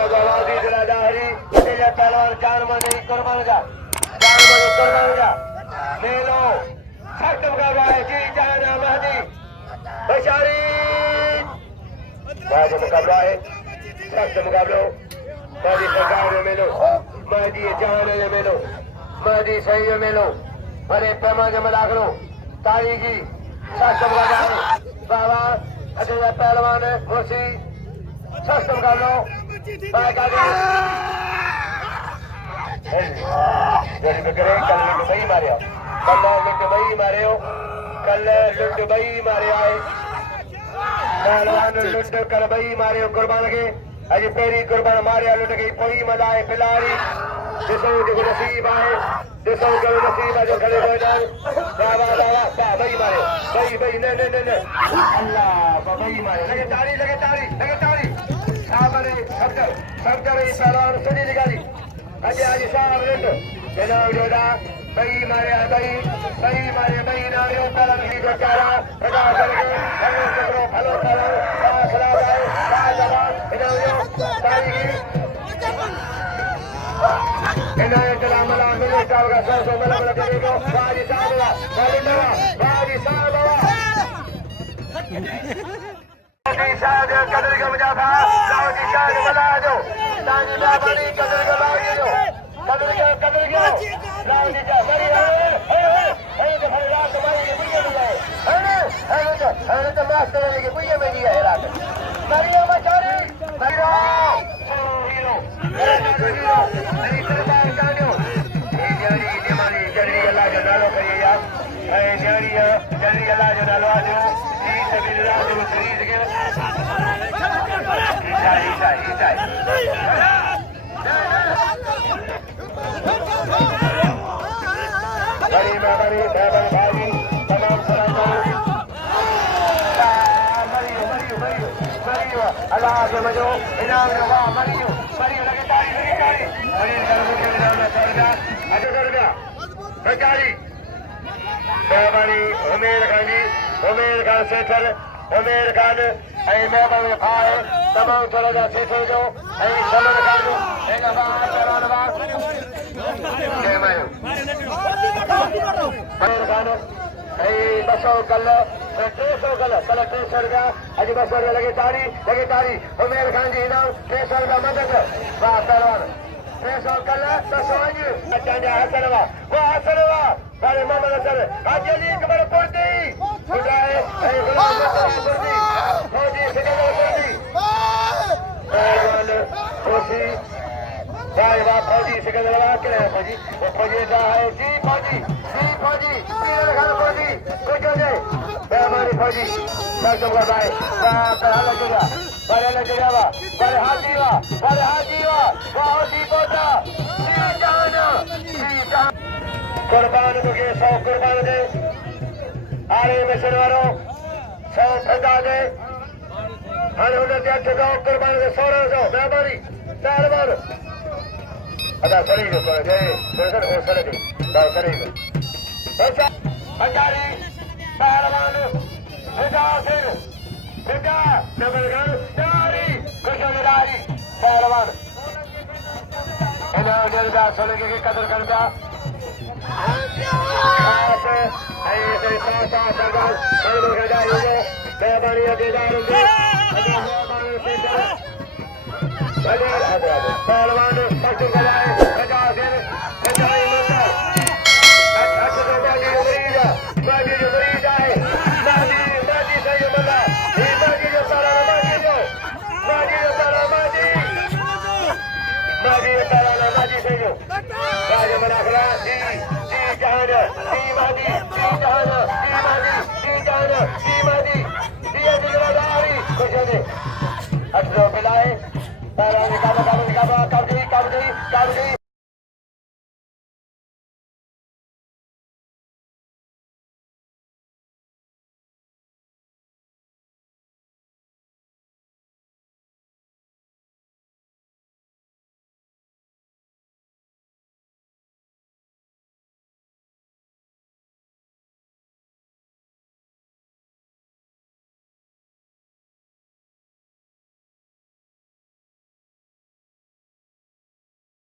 मजावादी दिला दाहरी तेजा पहलवान जान मने कुर्बान जा मेलो सख्त मुकाबला है जी जाना महदी बशारी वाज मुकाबला है सख्त मुकाबला महदी सरकार में मेलो महदी जान में मेलो महदी सही में मेलो बड़े पैमाने में लागलो तारीखी सख्त मुकाबला है बाबा अजय पहलवान मुर्शी सख्त मुकाबला बाका जल्दी करे कल लुट मारिया कल लुट बई मारिया है पहलवान लुट कर बई मारियो कुर्बान के अज पेरी कुर्बान मारिया लुट गई पोई मलाए फिलारी दिसो जो नसीब है दिसो जो नसीब है जो खड़े हो जाए बाबा बाबा बई मारे बई ने अल्लाह बई मारे लगे तारी सामने सब्जर पहलवान सुनी निकाली अजय आज साहब लुट जनाब जोड़ा बई मारे बई नारियो पहलवान की को चारा प्रजा करके हेलो करो खराब है जवान इनायो तारीखी इनायो चला मला मिले का सो मला देखो बाजी साहब शायद कदर का मजा था जी शायद मला जो ताजी बाबरी कदर का बाजी जो कदर क्या राव जी जा मरी है तो भाई रात मारी के बुढ़िया में जाए है तो मास्टर वाले के बुढ़िया में दिया है रात मरिया मचारी मरिया हीरो नहीं सरदार कांडो ये जारी जमानी जल्दी अल्लाह जो नालो करिए यार है जारी जल्दी अल्लाह जो नालो आजो जी सभी रात को शरीर के ईसाई बड़ी भाई तमाम मरियो अल्लाह के मजो इनाम ने वाह मरियो लगे तारी मरीन करने के इनाम ने सरगा अजो कर गया बेचारी मेहरबानी उमेर खान सेठल उमेर खान ऐ मेहरबानी भाई तमाम तरह का सेठल जो ऐ सलन खान एक बार कराने बाद के मैं बसो कल 300 कल 300 रुपया अज 200 रुपया लगे तारी उमेर खान जी इनाम 300 रुपया मदद वाह पहलवान 300 कल 200 अज अच्छा हसन वाह सारे मोहम्मद हसन आज अली कबर पड़ती उठाए गुलाम पड़ती फौजी सिकंदर पड़ती पहलवान खुशी भाई वाह फौजी सिकंदर वाह के फौजी वो फौजी का है जी फौजी पीर खान फौजी कुछ हो जाए मेहरबानी फौजी सर का भाई बड़े लग गया बड़े हाथी पोता कुर्बान को के 100 कुर्बान दे आरे मिशन वालों 100 फजा दे हर उन्हें 800 कुर्बान दे 1600 मेहरबानी पहलवान अदा सही जो कर दे सर ओ सर दे सही अच्छा अंगारी पहलवान फिजा नबरगन तारी खुशमिलारी पहलवान इन्हें जल्दा सोने की कदर करता पहलवान